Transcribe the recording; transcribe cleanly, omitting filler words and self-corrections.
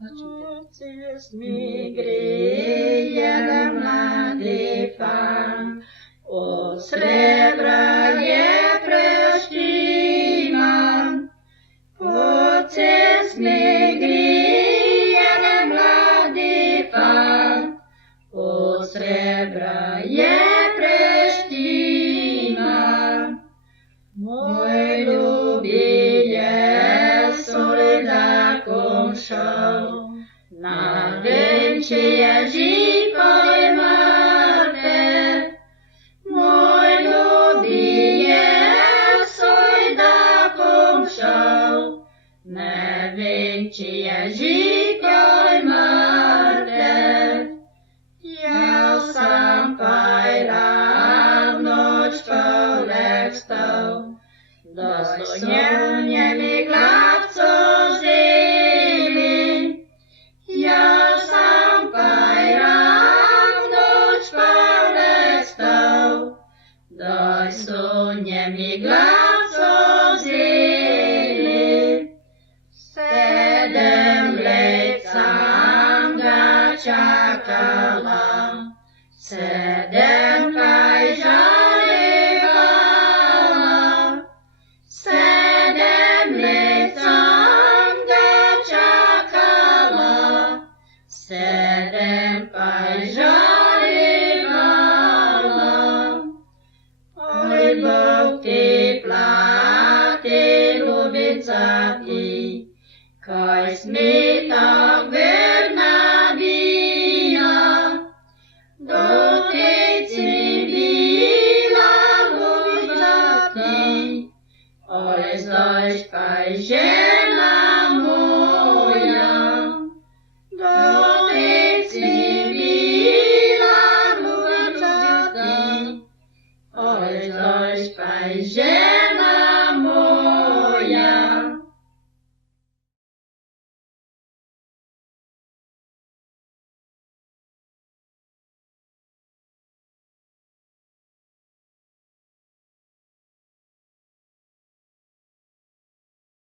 Отец мигрея на младый фан, от сребра je preštiman. Otec migreja na mladý fan, od srebra je preštiman. Môj ľubiteľ soledákom šel, na venčie žikoj mŕtev. Môj ľubiteľ soledákom šel, na venčie žikoj mŕtev. Ja sam pajral noč polek stal, dostojne mi glavco zili. Ja sam pajral noč polek stal, dostojne mi glavco zili. 7 let sam ga čakala, 7 kaj žarevala. 7 let sam ga čakala, 7 kaj žarevala. Oj, Bog ti plati, ljubica ti, kaj smi tak verna bila. Dotyk si bila ljubica ti, oj, znaš kaj žena moja. Dotyk si bila ljubica ti, oj, znaš kaj žena